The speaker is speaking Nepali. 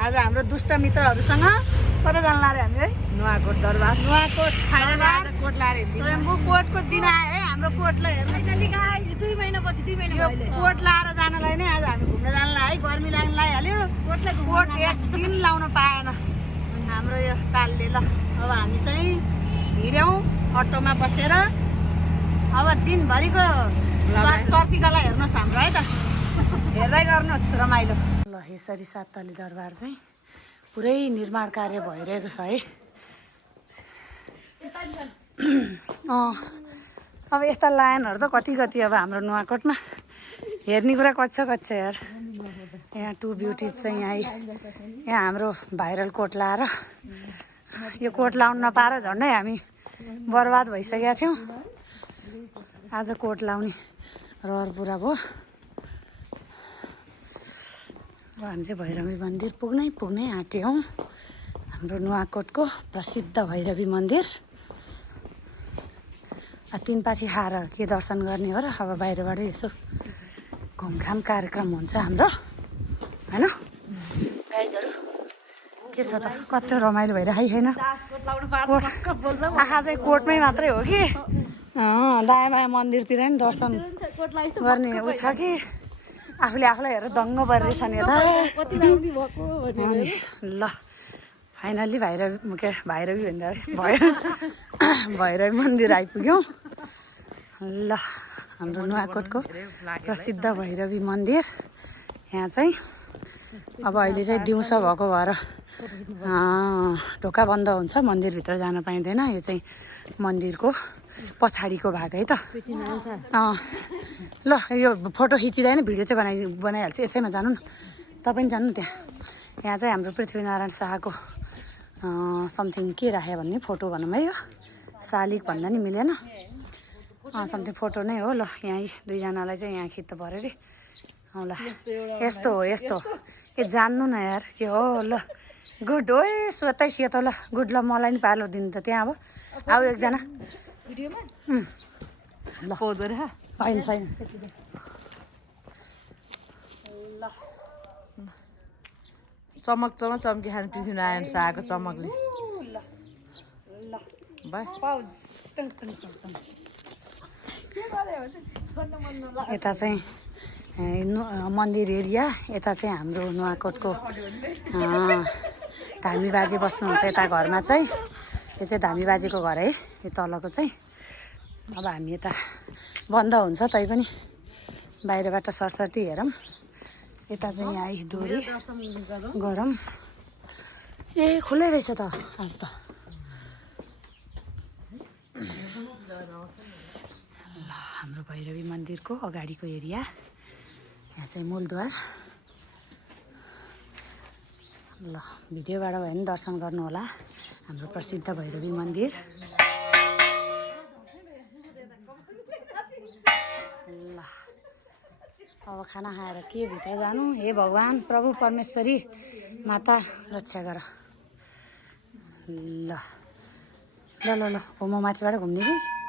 आज हाम्रो दुष्ट मित्रहरूसँग कता जान लारे हामी है नुवाकोट दरबार नुवाकोट फाइनली आज कोट लाएर स्वयम्भू कोटको दिन आयो है हाम्रो कोटलाई हेर्नु 2 महिनापछि 2 महिना यो कोट लाएर जानलाई नै आज हामी घुम्न जानलाई है गर्मी लाग्न लागिहाल्यो कोट एक दिन लाउन पाएन हाम्रो यो तालले ल अब हामी चाहिँ हिँड्यौँ अटोमा बसेर अब दिनभरिको चर्तीकला हेर्नुहोस् हाम्रो है त हेर्दै गर्नुहोस् रमाइलो ल यसरी साततली दरबार चाहिँ पुरै निर्माण कार्य भइरहेको छ है अब यस्ता लाइनहरू त कति कति अब हाम्रो नुवाकोटमा हेर्ने कुरा कच्छ यार यहाँ टु ब्युटिज चाहिँ यहाँ हाम्रो भाइरल कोट लाएर यो कोट लाउन नपाएर झन्डै हामी बर्बाद भइसकेका थियौँ आज कोट लाउने रहर पुरा भयो अब हामी चाहिँ भैरवी मन्दिर पुग्नै आँट्यौँ हाम्रो नुवाकोटको प्रसिद्ध भैरवी मन्दिर तिनपाथी खाएर के दर्शन गर्ने हो र अब बाहिरबाटै यसो घुमघाम कार्यक्रम हुन्छ हाम्रो होइन गाइजहरू के छ त कस्तो रमाइलो भइरहेको छैन कोट आँखा चाहिँ कोटमै मात्रै हो कि दायाँ बायाँ मन्दिरतिर नि दर्शन गर्ने ऊ छ कि आफूलाई हेरेर दङ्ग परिरहेछ नि यता ल फाइनल्ली भैरवी भनेर भैरवी मन्दिर आइपुग्यौँ ल हाम्रो नुवाकोटको प्रसिद्ध भैरवी मन्दिर यहाँ चाहिँ अब अहिले चाहिँ दिउँसो भएको भएर ढोका बन्द हुन्छ मन्दिरभित्र जान पाइँदैन यो चाहिँ मन्दिरको पछाडिको भाग है त ल यो फोटो खिचिँदैन भिडियो चाहिँ बनाइहाल्छु यसैमा जानु न तपाईँ पनि जानु त्यहाँ यहाँ चाहिँ हाम्रो पृथ्वीनारायण शाहको समथिङ के राख्यो भन्ने फोटो भनौँ है यो शालिग भन्दा नि मिलेन समथिङ फोटो नै हो ल यहाँ दुईजनालाई चाहिँ यहाँ खिच्नु पऱ्यो अरे ल यस्तो हो ए जान्नु न यार के हो ल गुड हो ए स्वतै सेतो ल गुड ल मलाई नि पालो दिनु त त्यहाँ अब आऊ एकजना ल छैन ल चमक चम्की खाने पृथ्वीनारायण शाहको चमकले यता चाहिँ मन्दिर एरिया यता चाहिँ हाम्रो नुवाकोटको धामी बाजे बस्नुहुन्छ यता घरमा चाहिँ यो चाहिँ धामी बाजेको घर है यो तलको चाहिँ अब हामी यता बन्द हुन्छ तैपनि बाहिरबाट सरसर्ती हेरौँ यता चाहिँ यहाँ डोरी गरौँ ए खुलै रहेछ त आज त ल हाम्रो भैरवी मन्दिरको अगाडिको एरिया यहाँ चाहिँ मूलद्वार ल भिडियोबाट भयो भने दर्शन गर्नु होला हाम्रो प्रसिद्ध भैरवी मन्दिर ल अब खाना खाएर के भित्र जानु हे भगवान् प्रभु परमेश्वरी माता रक्षा गर ल ल ल ल म माथिबाट घुम्ने कि